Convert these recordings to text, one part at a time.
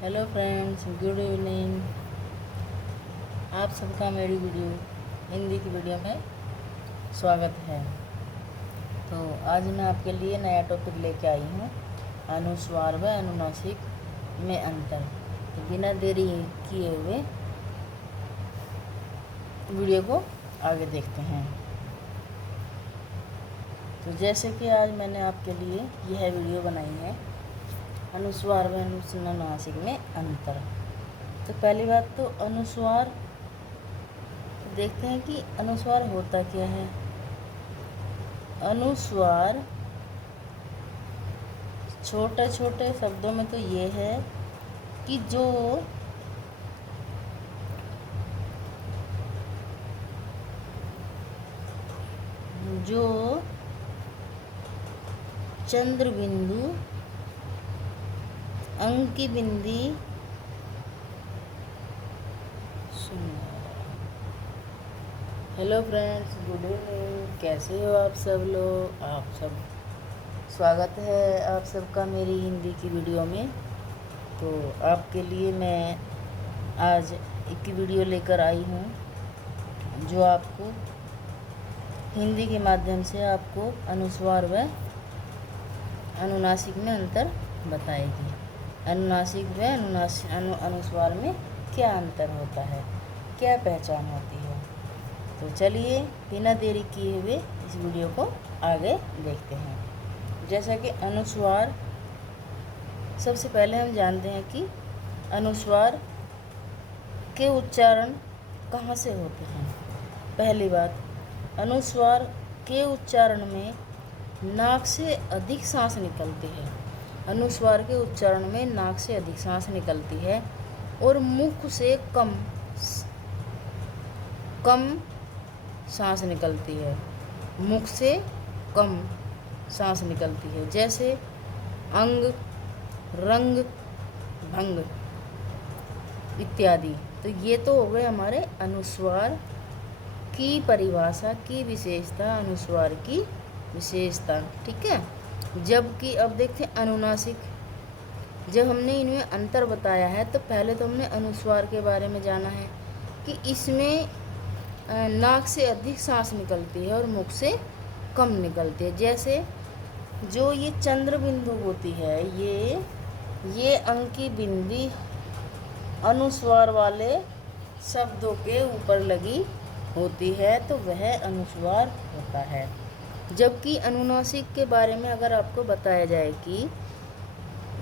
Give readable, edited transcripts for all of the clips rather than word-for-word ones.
Hello friends, good evening. आप सबका मेरी वीडियो हिंदी की वीडियो में स्वागत है। तो आज मैं आपके लिए नया टॉपिक लेके आई हूँ, अनुस्वार व अनुनासिक में अंतर। तो बिना देरी किए हुए वीडियो को आगे देखते हैं। तो जैसे कि आज मैंने आपके लिए यह वीडियो बनाई है, अनुस्वार व अनुनासिक में अंतर। तो पहली बात तो अनुस्वार देखते हैं कि अनुस्वार होता क्या है। अनुस्वार छोटे छोटे शब्दों में तो ये है कि जो चंद्र बिंदु, अंकी बिंदी, हेलो फ्रेंड्स, गुड इवनिंग। कैसे हो आप सब लोग? आप सब स्वागत है आप सबका मेरी हिंदी की वीडियो में। तो आपके लिए मैं आज एक वीडियो लेकर आई हूँ जो आपको हिंदी के माध्यम से आपको अनुस्वार व अनुनासिक में अंतर बताएगी। अनुनासिक व अनुस्वार में क्या अंतर होता है, क्या पहचान होती है। तो चलिए बिना देरी किए हुए इस वीडियो को आगे देखते हैं। जैसा कि अनुस्वार, सबसे पहले हम जानते हैं कि अनुस्वार के उच्चारण कहाँ से होते हैं। पहली बात, अनुस्वार के उच्चारण में नाक से अधिक सांस निकलती है। अनुस्वार के उच्चारण में नाक से अधिक सांस निकलती है और मुख से कम सांस निकलती है। मुख से कम सांस निकलती है, जैसे अंग, रंग, भंग इत्यादि। तो ये तो हो गए हमारे अनुस्वार की परिभाषा की विशेषता, अनुस्वार की विशेषता। ठीक है। जबकि अब देखते हैं अनुनासिक। जब हमने इनमें अंतर बताया है तो पहले तो हमने अनुस्वार के बारे में जाना है कि इसमें नाक से अधिक सांस निकलती है और मुख से कम निकलती है। जैसे जो ये चंद्र बिंदु होती है, ये अंकी बिंदी अनुस्वार वाले शब्दों के ऊपर लगी होती है, तो वह अनुस्वार होता है। जबकि अनुनासिक के बारे में अगर आपको बताया जाए कि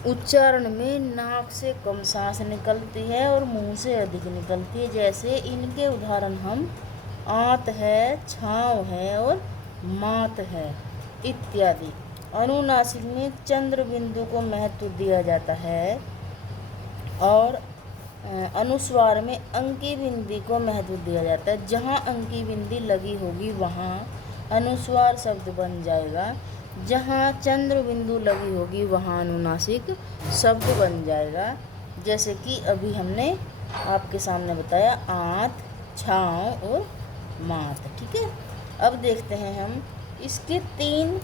उच्चारण में नाक से कम सांस निकलती है और मुंह से अधिक निकलती है। जैसे इनके उदाहरण हम आंत है, छाँव है और मात है इत्यादि। अनुनासिक में चंद्र बिंदु को महत्व दिया जाता है और अनुस्वार में अंकी बिंदी को महत्व दिया जाता है। जहाँ अंकी बिंदी लगी होगी वहाँ अनुस्वार शब्द बन जाएगा, जहाँ चंद्र बिंदु लगी होगी वहाँ अनुनासिक शब्द बन जाएगा। जैसे कि अभी हमने आपके सामने बताया, आंत, छाँव और मात। ठीक है। अब देखते हैं हम इसके 3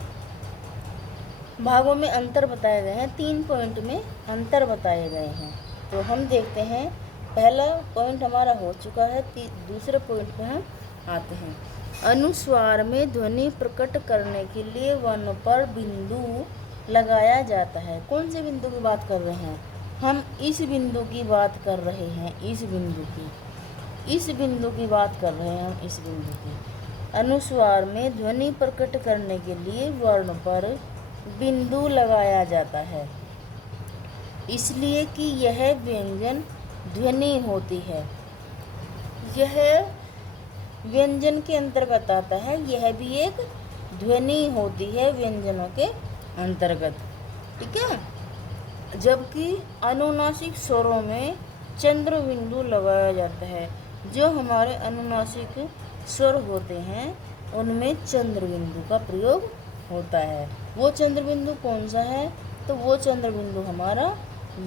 भागों में अंतर बताए गए हैं, 3 पॉइंट में अंतर बताए गए हैं। तो हम देखते हैं, पहला पॉइंट हमारा हो चुका है, दूसरे पॉइंट पे हम आते हैं। अनुस्वार में ध्वनि प्रकट करने के लिए वर्ण पर बिंदु लगाया जाता है। कौन से बिंदु की बात कर रहे हैं हम? इस बिंदु की बात कर रहे हैं, इस बिंदु की बात कर रहे हैं हम, इस बिंदु की। अनुस्वार में ध्वनि प्रकट करने के लिए वर्ण पर बिंदु लगाया जाता है, इसलिए कि यह व्यंजन ध्वनि होती है। यह व्यंजन के अंतर्गत आता है, यह भी एक ध्वनि होती है व्यंजनों के अंतर्गत। ठीक है। जबकि अनुनासिक स्वरों में चंद्र बिंदु लगाया जाता है। जो हमारे अनुनासिक स्वर होते हैं उनमें चंद्र बिंदु का प्रयोग होता है। वो चंद्र बिंदु कौन सा है? तो वो चंद्र बिंदु हमारा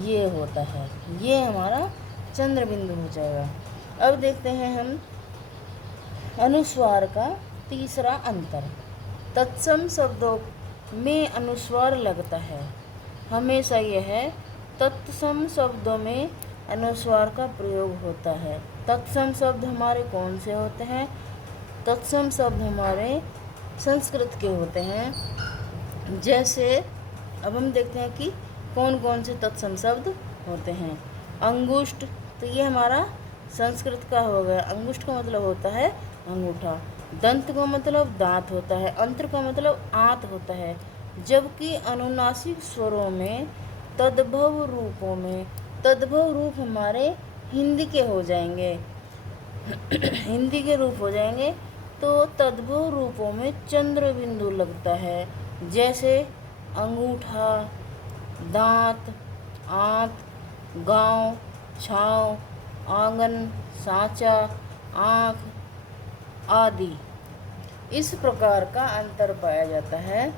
ये होता है, ये हमारा चंद्र बिंदु हो जाएगा। अब देखते हैं हम अनुस्वार का तीसरा अंतर। तत्सम शब्दों में अनुस्वार लगता है। हमेशा यह तत्सम शब्दों में अनुस्वार का प्रयोग होता है। तत्सम शब्द हमारे कौन से होते हैं? तत्सम शब्द हमारे संस्कृत के होते हैं। जैसे अब हम देखते हैं कि कौन कौन से तत्सम शब्द होते हैं। अंगुष्ठ, तो ये हमारा संस्कृत का हो गया। अंगुष्ठ का मतलब होता है अंगूठा। दंत का मतलब दांत होता है। अंत्र का मतलब आंत होता है। जबकि अनुनासिक स्वरों में तद्भव रूपों में, तद्भव रूप हमारे हिंदी के हो जाएंगे हिंदी के रूप हो जाएंगे। तो तद्भव रूपों में चंद्र बिंदु लगता है। जैसे अंगूठा, दांत, आंत, गांव, छांव, आंगन, सांचा, आँख आदि। इस प्रकार का अंतर पाया जाता है।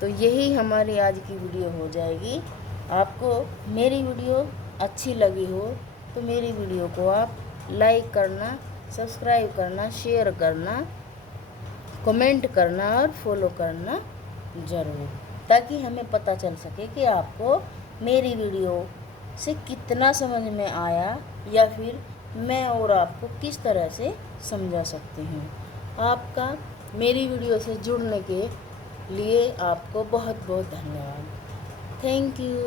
तो यही हमारी आज की वीडियो हो जाएगी। आपको मेरी वीडियो अच्छी लगी हो तो मेरी वीडियो को आप लाइक करना, सब्सक्राइब करना, शेयर करना, कमेंट करना और फॉलो करना ज़रूर, ताकि हमें पता चल सके कि आपको मेरी वीडियो से कितना समझ में आया या फिर मैं और आपको किस तरह से समझा सकती हूँ। आपका मेरी वीडियो से जुड़ने के लिए आपको बहुत बहुत धन्यवाद। Thank you.